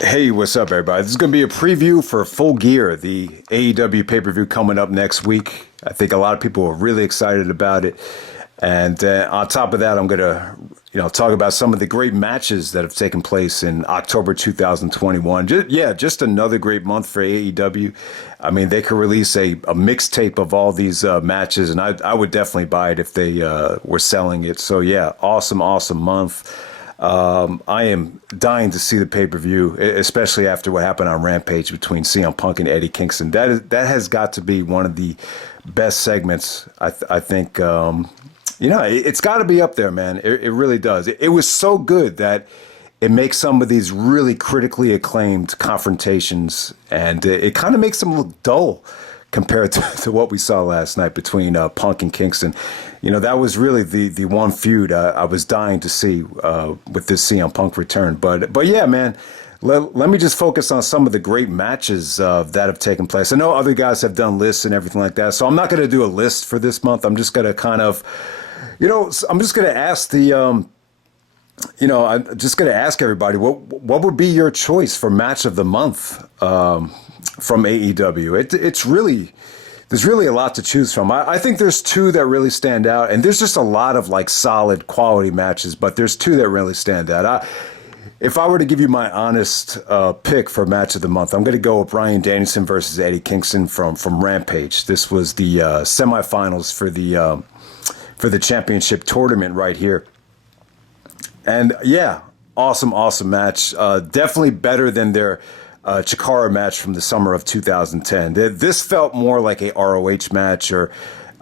Hey, what's up, everybody? This is going to be a preview for Full Gear, the AEW pay-per-view coming up next week. I think a lot of people are really excited about it. And on top of that, I'm going to, talk about some of the great matches that have taken place in October 2021. Just another great month for AEW. I mean, they could release a mixtape of all these matches, and I would definitely buy it if they were selling it. So, yeah, awesome month. I am dying to see the pay-per-view, especially after what happened on Rampage between CM Punk and Eddie Kingston. That has got to be one of the best segments. I think, it's got to be up there, man. It really does. It was so good that it makes some of these really critically acclaimed confrontations, and it kind of makes them look dull compared to what we saw last night between Punk and Kingston. That was really the one feud I was dying to see with this CM Punk return. But yeah, man, let me just focus on some of the great matches that have taken place. I know other guys have done lists and everything like that, so I'm not going to do a list for this month. I'm just going to kind of, I'm just going to ask I'm just going to ask everybody, what would be your choice for match of the month from AEW? There's really a lot to choose from. I think there's two that really stand out, and there's just a lot of like solid quality matches, but there's two that really stand out. If I were to give you my honest pick for match of the month, I'm going to go with Bryan Danielson versus Eddie Kingston from Rampage. This was the semifinals for the championship tournament right here. And yeah, awesome match. Definitely better than their Chikara match from the summer of 2010. This felt more like a ROH match, or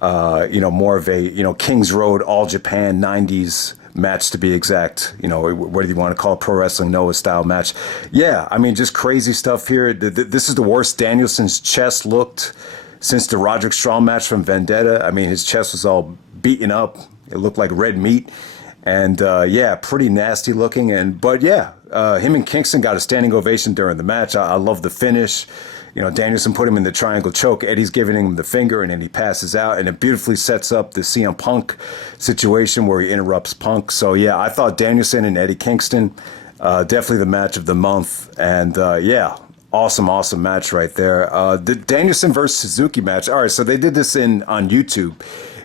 more of a Kings Road All Japan 90s match, to be exact. What do you want to call it? Pro Wrestling Noah style match. Yeah, I mean, just crazy stuff here. This is the worst Danielson's chest looked since the Roderick Strong match from Vendetta. I mean, his chest was all beaten up. It looked like red meat. And pretty nasty looking. But him and Kingston got a standing ovation during the match. I love the finish. Danielson put him in the triangle choke. Eddie's giving him the finger, and then he passes out. And it beautifully sets up the CM Punk situation where he interrupts Punk. So, yeah, I thought Danielson and Eddie Kingston, definitely the match of the month. And, awesome match right there. The Danielson versus Suzuki match. All right, so they did this on YouTube.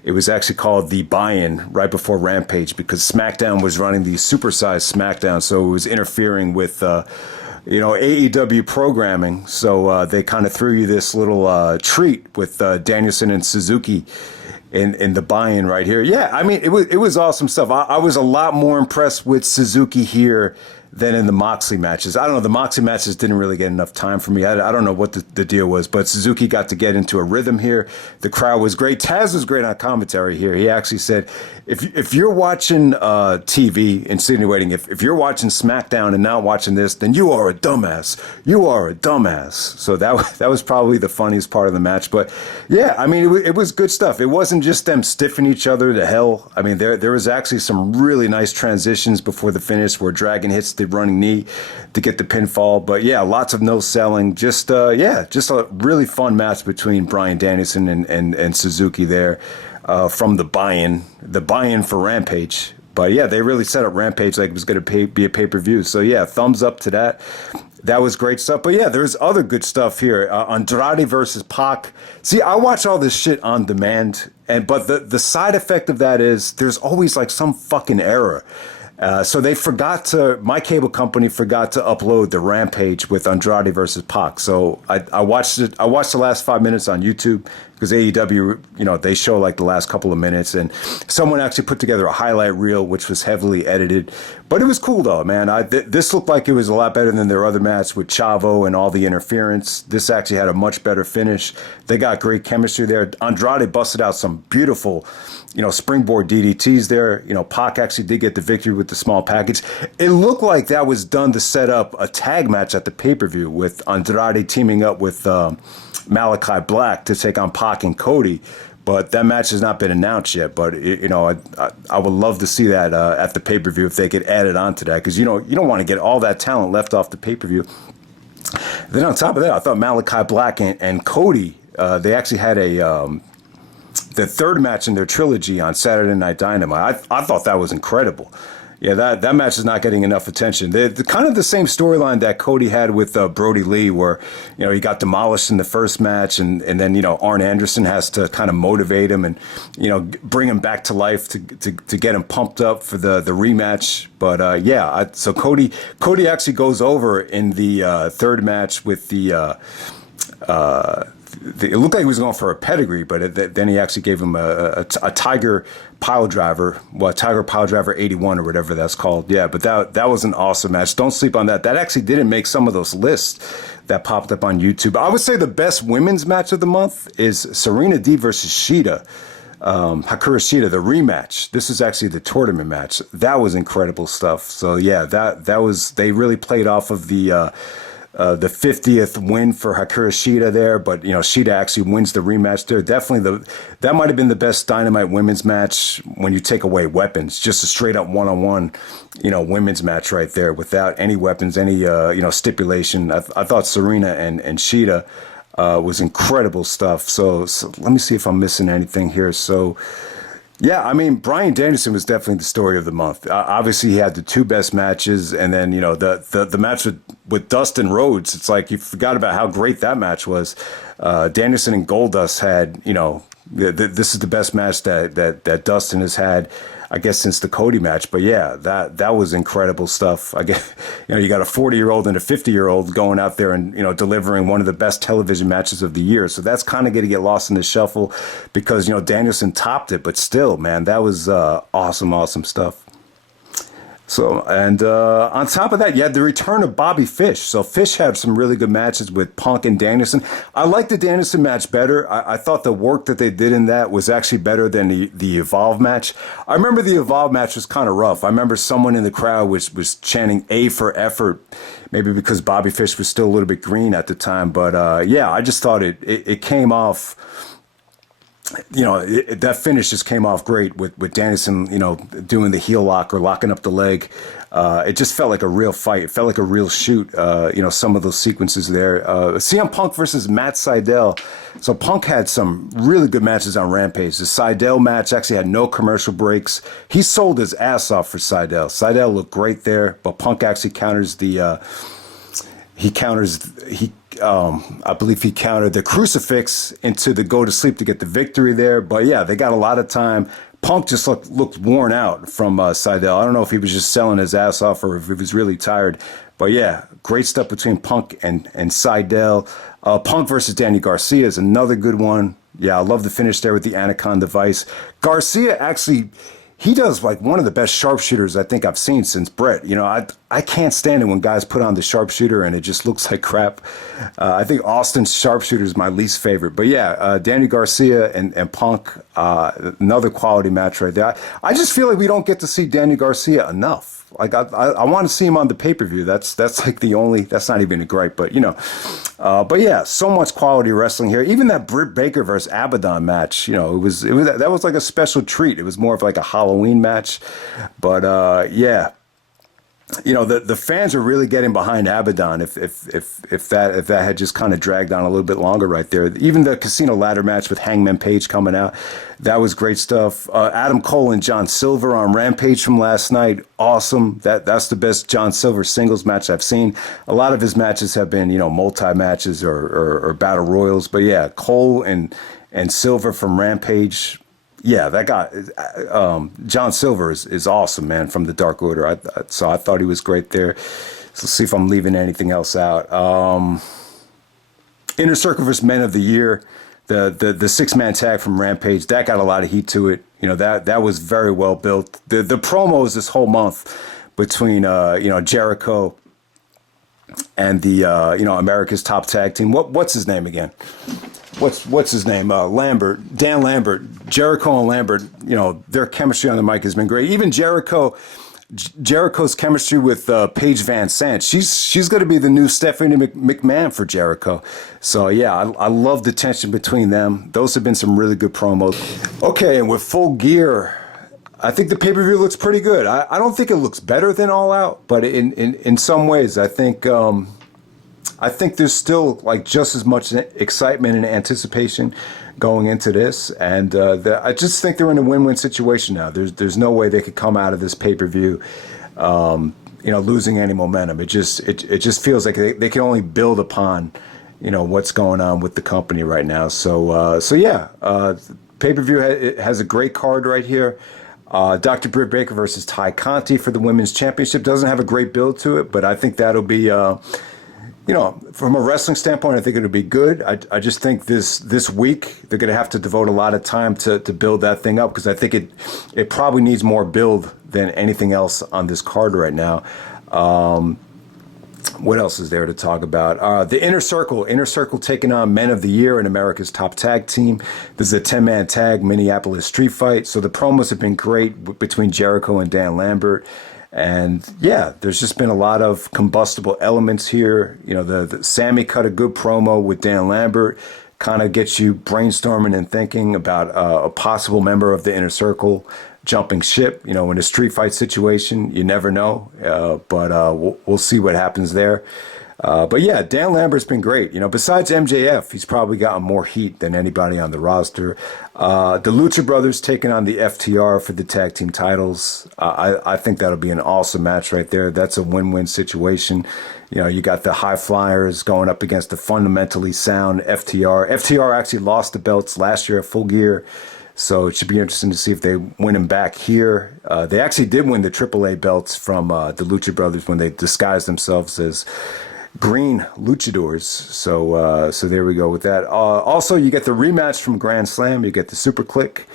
It was actually called the Buy-In right before Rampage because SmackDown was running the supersized SmackDown, so it was interfering with, AEW programming. So they kind of threw you this little treat with Danielson and Suzuki in the Buy-In right here. Yeah, I mean, it was awesome stuff. I was a lot more impressed with Suzuki here than in the Moxley matches. I don't know, the Moxley matches didn't really get enough time for me. I don't know what the deal was, but Suzuki got to get into a rhythm here. The crowd was great. Taz was great on commentary here. He actually said, if you're watching TV, insinuating if you're watching SmackDown and not watching this, then you are a dumbass. You are a dumbass. So that was probably the funniest part of the match. But yeah, I mean, it was good stuff. It wasn't just them stiffing each other to hell. I mean, there was actually some really nice transitions before the finish where Dragon hits the running knee to get the pinfall. But yeah, lots of no selling. Just a really fun match between Bryan Danielson and Suzuki there from the buy-in for Rampage. But yeah, they really set up Rampage like it was going to be a pay-per-view. So yeah, thumbs up to that. That was great stuff. But yeah, there's other good stuff here. Andrade versus Pac. See, I watch all this shit on demand, but the side effect of that is there's always like some fucking error. So my cable company forgot to upload the Rampage with Andrade versus Pac. So I watched the last 5 minutes on YouTube because AEW, they show like the last couple of minutes, and someone actually put together a highlight reel, which was heavily edited. But it was cool though, man. This looked like it was a lot better than their other match with Chavo and all the interference. This actually had a much better finish. They got great chemistry there. Andrade busted out some beautiful, springboard DDTs there. Pac actually did get the victory with the small package. It looked like that was done to set up a tag match at the pay-per-view with Andrade teaming up with Malaki Black to take on Pac and Cody. But that match has not been announced yet. But, I would love to see that at the pay-per-view if they could add it on to that. Because, you don't want to get all that talent left off the pay-per-view. Then on top of that, I thought Malaki Black and Cody, they actually had the third match in their trilogy on Saturday Night Dynamite. I thought that was incredible. Yeah, that match is not getting enough attention. The kind of the same storyline that Cody had with Brody Lee, where he got demolished in the first match, and then Arn Anderson has to kind of motivate him and bring him back to life to get him pumped up for the rematch. But so Cody actually goes over in the third match with the. It looked like he was going for a pedigree, but then he actually gave him a Tiger Pile Driver, Tiger Pile Driver 81 or whatever that's called. Yeah, but that was an awesome match. Don't sleep on that. That actually didn't make some of those lists that popped up on YouTube. I would say the best women's match of the month is Serena Deeb versus Shida. Hikaru Shida, the rematch. This is actually the tournament match. That was incredible stuff. So yeah, that was, they really played off of the 50th win for Hikaru Shida there, but Shida actually wins the rematch there. Definitely that might have been the best Dynamite women's match when you take away weapons. Just a straight up one-on-one, women's match right there without any weapons, any stipulation. I thought Serena and Shida was incredible stuff. So let me see if I'm missing anything here. So. Yeah, I mean, Bryan Danielson was definitely the story of the month. Obviously, he had the two best matches, and then the match with Dustin Rhodes. It's like you forgot about how great that match was. Danielson and Goldust had, this is the best match that Dustin has had, I guess, since the Cody match. But yeah, that was incredible stuff. I guess you got a 40-year-old and a 50-year-old going out there and delivering one of the best television matches of the year. So that's kind of going to get lost in the shuffle because Danielson topped it, but still, man, that was awesome stuff. So, and on top of that, you had the return of Bobby Fish. So Fish had some really good matches with Punk and Danielson. I liked the Danielson match better. I thought the work that they did in that was actually better than the Evolve match. I remember the Evolve match was kind of rough. I remember someone in the crowd was chanting A for effort, maybe because Bobby Fish was still a little bit green at the time. But I just thought it came off. That finish just came off great with Danielson, doing the heel lock or locking up the leg. It just felt like a real fight. It felt like a real shoot, some of those sequences there. CM Punk versus Matt Sydal. So Punk had some really good matches on Rampage. The Sydal match actually had no commercial breaks. He sold his ass off for Sydal. Sydal looked great there, but Punk actually counters I believe he countered the crucifix into the go to sleep to get the victory there. But yeah, they got a lot of time. Punk just looked worn out from Sydal. I don't know if he was just selling his ass off or if he was really tired. But yeah, great stuff between Punk and Sydal. Punk versus Danny Garcia is another good one. Yeah, I love the finish there with the Anaconda Vice. Garcia actually, he does like one of the best sharpshooters I think I've seen since Brett. I can't stand it when guys put on the sharpshooter and it just looks like crap. I think Austin's sharpshooter is my least favorite. But yeah, Danny Garcia and Punk, another quality match right there. I just feel like we don't get to see Danny Garcia enough. Like I want to see him on the pay-per-view. That's like the only, that's not even a gripe, but but yeah, so much quality wrestling here. Even that Britt Baker versus Abaddon match, it was that was like a special treat. It was more of like a Halloween match, but yeah. The fans are really getting behind Abaddon if that had just kind of dragged on a little bit longer right there. Even the Casino Ladder match with Hangman Page coming out, that was great stuff. Adam Cole and John Silver on Rampage from last night, awesome. That's the best John Silver singles match I've seen. A lot of his matches have been multi matches or battle royals, but yeah, Cole and Silver from Rampage. Yeah, that guy, John Silver is awesome, man, from the Dark Order. So I thought he was great there. So let's see if I'm leaving anything else out. Inner Circle vs. Men of the Year, the 6-man tag from Rampage, that got a lot of heat to it. That was very well built. The promos this whole month between Jericho and the America's Top Tag Team. What's his name again? What's his name? Lambert, Dan Lambert, Jericho and Lambert. Their chemistry on the mic has been great. Even Jericho's chemistry with Paige Van Sant. She's going to be the new Stephanie McMahon for Jericho. So yeah, I love the tension between them. Those have been some really good promos. Okay, and with Full Gear, I think the pay-per-view looks pretty good. I don't think it looks better than All Out, but in some ways, I think there's still like just as much excitement and anticipation going into this, and I just think they're in a win-win situation now. There's no way they could come out of this pay-per-view, losing any momentum. It just feels like they can only build upon, what's going on with the company right now. So pay-per-view has a great card right here. Dr. Britt Baker versus Ty Conti for the women's championship doesn't have a great build to it, but I think that'll be, from a wrestling standpoint, I think it'll be good. I just think this week they're going to have to devote a lot of time to build that thing up, because I think it probably needs more build than anything else on this card right now. What else is there to talk about? The Inner Circle taking on Men of the Year in America's Top Tag Team. This is a 10-man tag Minneapolis street fight. So the promos have been great between Jericho and Dan Lambert. And yeah, there's just been a lot of combustible elements here. The Sammy cut a good promo with Dan Lambert, kind of gets you brainstorming and thinking about a possible member of the Inner Circle jumping ship. In a street fight situation, you never know, but we'll see what happens there. But yeah, Dan Lambert's been great. Besides MJF, he's probably gotten more heat than anybody on the roster. The Lucha Brothers taking on the FTR for the tag team titles. I think that'll be an awesome match right there. That's a win-win situation. You got the high flyers going up against the fundamentally sound FTR. FTR actually lost the belts last year at Full Gear, so it should be interesting to see if they win them back here. They actually did win the AAA belts from the Lucha Brothers when they disguised themselves as green luchadors. So there we go with that. Also, you get the rematch from Grand Slam. You get the Super Click.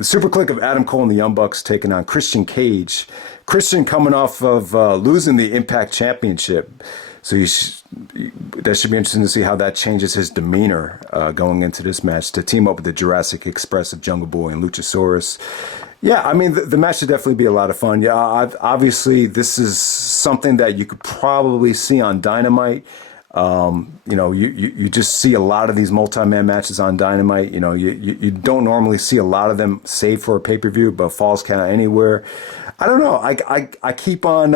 Super Click of Adam Cole and the Young Bucks taking on Christian Cage. Christian coming off of losing the Impact Championship. So that should be interesting to see how that changes his demeanor going into this match, to team up with the Jurassic Express of Jungle Boy and Luchasaurus. Yeah, I mean, the match should definitely be a lot of fun. Yeah, obviously, this is something that you could probably see on Dynamite. You just see a lot of these multi-man matches on Dynamite. You don't normally see a lot of them, save for a pay-per-view, but Falls Count Anywhere. I don't know. I keep on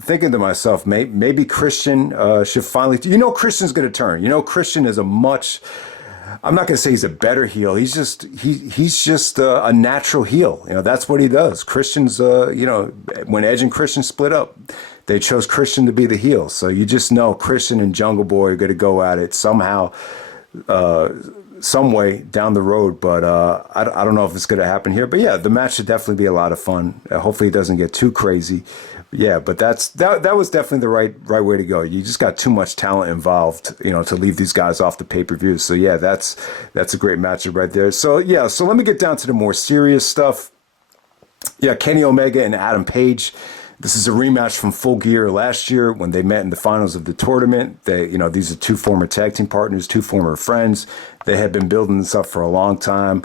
thinking to myself, maybe Christian should finally. Christian's going to turn. Christian is a much. I'm not going to say he's a better heel. He's just a natural heel. That's what he does. Christian's when Edge and Christian split up, they chose Christian to be the heel. So you just know Christian and Jungle Boy are going to go at it somehow, some way down the road. But I don't know if it's going to happen here. But yeah, the match should definitely be a lot of fun. Hopefully it doesn't get too crazy. Yeah, but that was definitely the right way to go. You just got too much talent involved, to leave these guys off the pay-per-view. So yeah, that's a great matchup right there. So yeah, so let me get down to the more serious stuff. Yeah, Kenny Omega and Adam Page. This is a rematch from Full Gear last year when they met in the finals of the tournament. These are two former tag team partners, two former friends. They had been building this up for a long time.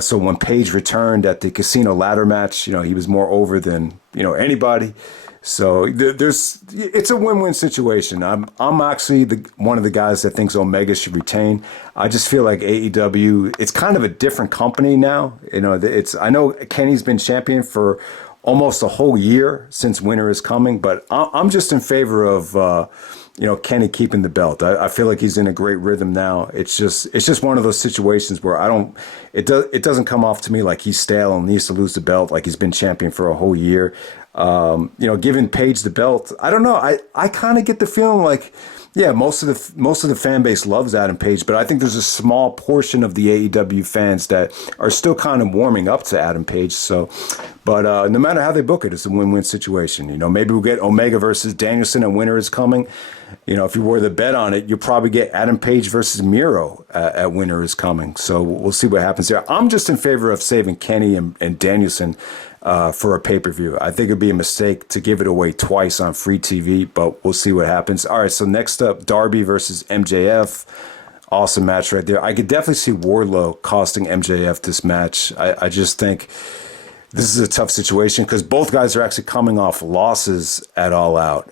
So when Page returned at the Casino Ladder match, he was more over than, anybody. So it's a win-win situation. I'm actually one of the guys that thinks Omega should retain. I just feel like AEW, it's kind of a different company now. I know Kenny's been champion for almost a whole year since Winter is Coming, but I'm just in favor of Kenny keeping the belt. I feel like he's in a great rhythm now. It's just one of those situations where it doesn't come off to me like he's stale and needs to lose the belt, like he's been champion for a whole year. Giving Page the belt, I don't know. I kind of get the feeling like, yeah, most of the fan base loves Adam Page, but I think there's a small portion of the AEW fans that are still kind of warming up to Adam Page. So, but no matter how they book it, it's a win-win situation. Maybe we'll get Omega versus Danielson and Winter is Coming. If you were to bet on it, you'll probably get Adam Page versus Miro at Winter is Coming. So we'll see what happens there. I'm just in favor of saving Kenny and Danielson for a pay-per-view. I think it'd be a mistake to give it away twice on free TV, but we'll see what happens. All right, so next up, Darby versus MJF. Awesome match right there. I could definitely see Wardlow costing MJF this match. I just think this is a tough situation because both guys are actually coming off losses at All Out.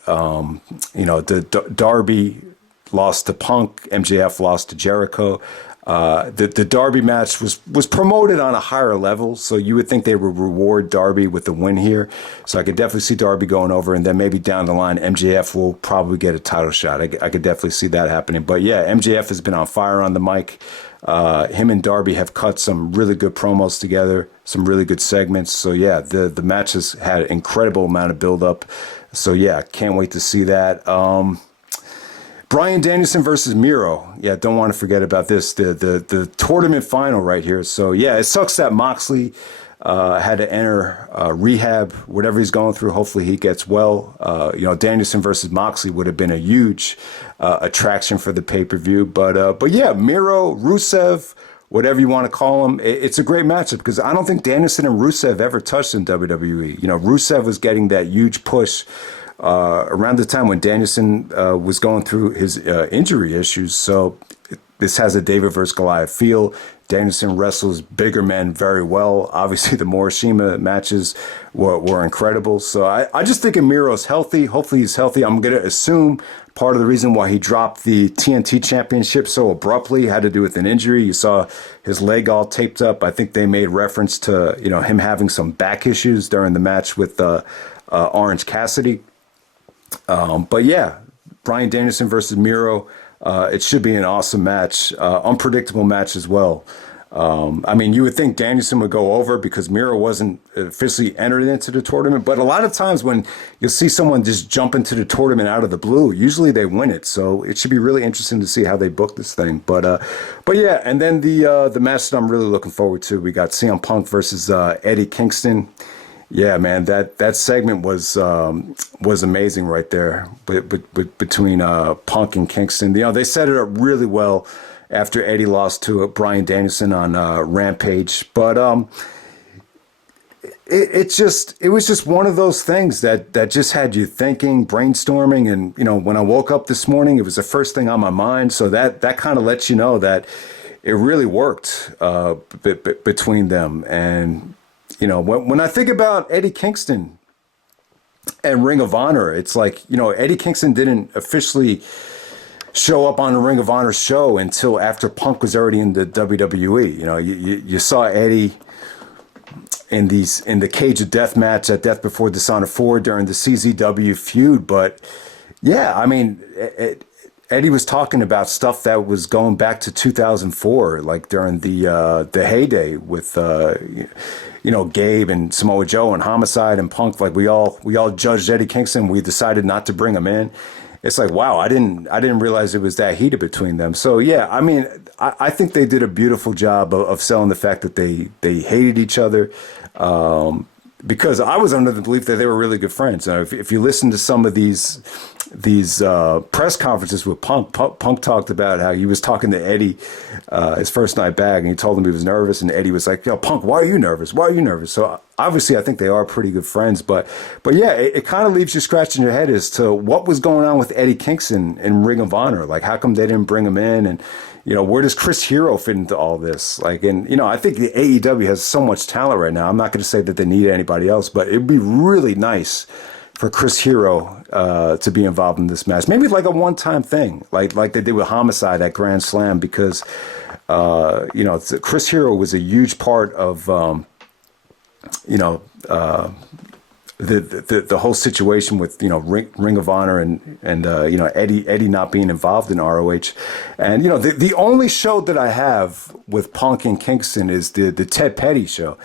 Darby lost to Punk, MJF lost to Jericho. The Darby match was promoted on a higher level, so you would think they would reward Darby with the win here. So I could definitely see Darby going over, and then maybe down the line, MJF will probably get a title shot. I could definitely see that happening. But yeah, MJF has been on fire on the mic. Him and Darby have cut some really good promos together, some really good segments. So yeah, the match has had an incredible amount of build up. So yeah, can't wait to see that. Bryan Danielson versus Miro. Yeah, don't want to forget about this. The tournament final right here. So yeah, it sucks that Moxley had to enter rehab, whatever he's going through. Hopefully he gets well. Danielson versus Moxley would have been a huge attraction for the pay-per-view. But yeah, Miro, Rusev, whatever you want to call him, it's a great matchup because I don't think Danielson and Rusev ever touched in WWE. Rusev was getting that huge push around the time when Danielson was going through his injury issues. So this has a David versus Goliath feel. Danielson wrestles bigger men very well. Obviously, the Morishima matches were incredible. So I just think Miro's healthy. Hopefully he's healthy. I'm going to assume part of the reason why he dropped the TNT Championship so abruptly had to do with an injury. You saw his leg all taped up. I think they made reference to him having some back issues during the match with Orange Cassidy. But yeah, Bryan Danielson versus Miro. It should be an awesome match, unpredictable match as well. You would think Danielson would go over because Miro wasn't officially entered into the tournament. But a lot of times when you'll see someone just jump into the tournament out of the blue, usually they win it. So it should be really interesting to see how they book this thing. But yeah, and then the match that I'm really looking forward to, we got CM Punk versus Eddie Kingston. Yeah, man, that segment was amazing right there between Punk and Kingston. They set it up really well after Eddie lost to Bryan Danielson on Rampage. But it was just one of those things that just had you thinking, brainstorming. And, when I woke up this morning, it was the first thing on my mind. So that kind of lets you know that it really worked between them. And when I think about Eddie Kingston and Ring of Honor, it's like, Eddie Kingston didn't officially show up on a Ring of Honor show until after Punk was already in the WWE. You saw Eddie in the Cage of Death match at Death Before Dishonor 4 during the CZW feud. But yeah, Eddie was talking about stuff that was going back to 2004, like during the heyday with Gabe and Samoa Joe and Homicide and Punk. Like we all judged Eddie Kingston. We decided not to bring him in. It's like, wow, I didn't realize it was that heated between them. So yeah, I think they did a beautiful job of selling the fact that they hated each other. Because I was under the belief that they were really good friends. Now, if you listen to some of these press conferences with Punk talked about how he was talking to Eddie his first night back, and he told him he was nervous, and Eddie was like, "Yo, Punk, why are you nervous? Why are you nervous?" So obviously, I think they are pretty good friends. But yeah, it kind of leaves you scratching your head as to what was going on with Eddie Kingston in Ring of Honor. Like, how come they didn't bring him in? And where does Chris Hero fit into all this? Like, and I think the AEW has so much talent right now. I'm not going to say that they need anybody else, but it'd be really nice for Chris Hero to be involved in this match. Maybe like a one-time thing, like they did with Homicide at Grand Slam, because Chris Hero was a huge part of the whole situation with Ring of Honor and Eddie not being involved in ROH. And the only show that I have with Punk and Kingston is the Ted Petty show,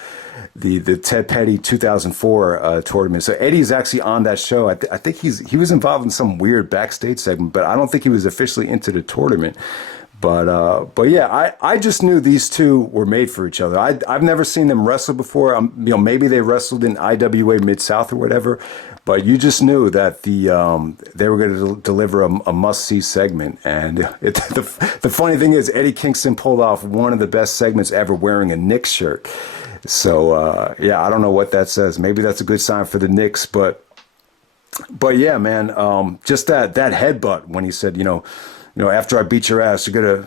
the Ted Petty 2004 tournament. So Eddie's actually on that show. I think he was involved in some weird backstage segment, but I don't think he was officially into the tournament. But yeah, I just knew these two were made for each other. I've never seen them wrestle before. Maybe they wrestled in IWA Mid-South or whatever, but you just knew that they were going to deliver a must-see segment. And the funny thing is, Eddie Kingston pulled off one of the best segments ever wearing a Knicks shirt. So yeah, I don't know what that says. Maybe that's a good sign for the Knicks, but yeah, man, just that headbutt when he said, after I beat your ass, you're gonna,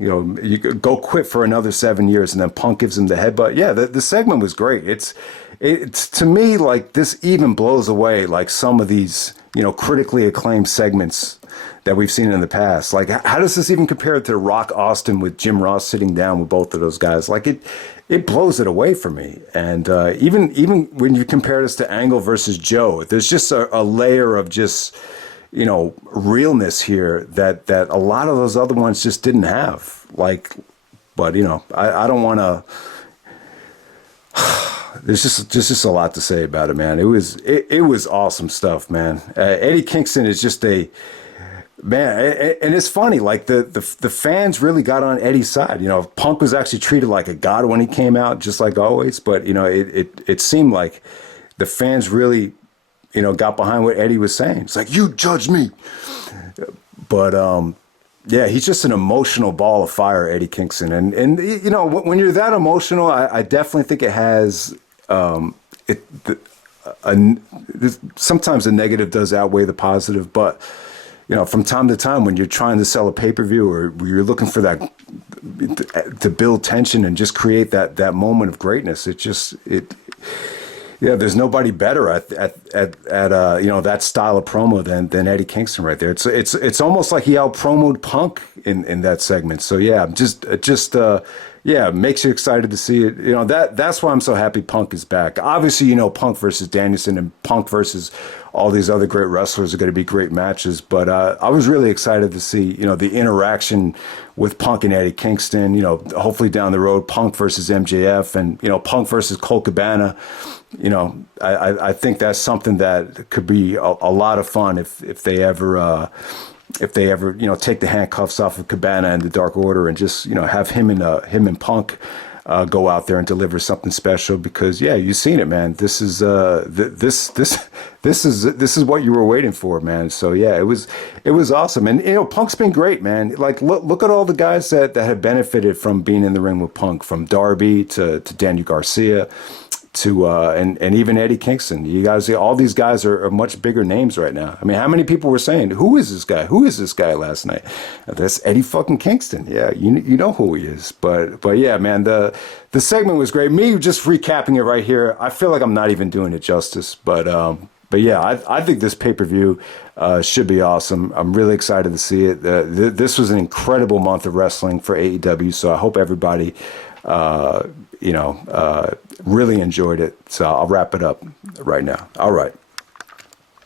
you go quit for another 7 years, and then Punk gives him the headbutt. Yeah, the segment was great. It's to me like this even blows away like some of these critically acclaimed segments that we've seen in the past. Like, how does this even compare to Rock Austin with Jim Ross sitting down with both of those guys? Like, it blows it away for me. And even when you compare this to Angle versus Joe, there's just a layer of just, realness here that a lot of those other ones just didn't have. Like, but I don't want to. There's just a lot to say about it, man. It was awesome stuff, man. Eddie Kingston is just a man, and it's funny. Like the fans really got on Eddie's side. Punk was actually treated like a god when he came out, just like always. But it seemed like the fans really, got behind what Eddie was saying. It's like, you judge me, but yeah, he's just an emotional ball of fire, Eddie Kingston. And when you're that emotional, I definitely think it has sometimes the negative does outweigh the positive. But from time to time, when you're trying to sell a pay-per-view or you're looking for that to build tension and just create that moment of greatness, there's nobody better at that style of promo than Eddie Kingston right there. It's almost like he out-promoed Punk in that segment. So yeah, it makes you excited to see it. That's why I'm so happy Punk is back. Obviously, Punk versus Danielson and Punk versus all these other great wrestlers are going to be great matches. But I was really excited to see the interaction with Punk and Eddie Kingston. Hopefully down the road, Punk versus MJF and Punk versus Colt Cabana. I think that's something that could be a lot of fun if they ever take the handcuffs off of Cabana and the Dark Order and just have him and Punk go out there and deliver something special. Because you've seen it, man. This is this is what you were waiting for, man. So yeah, it was awesome. And Punk's been great, man. Like look at all the guys that have benefited from being in the ring with Punk, from Darby to Daniel Garcia to and even Eddie Kingston. You guys, all these guys are much bigger names right now. I mean, how many people were saying, "Who is this guy? Who is this guy?" last night? That's Eddie fucking Kingston. Yeah, you know who he is. But yeah, man, the segment was great. Me just recapping it right here, I feel like I'm not even doing it justice. But yeah, I think this pay-per-view should be awesome. I'm really excited to see it. This was an incredible month of wrestling for AEW. So I hope everybody really enjoyed it. So I'll wrap it up right now. All right.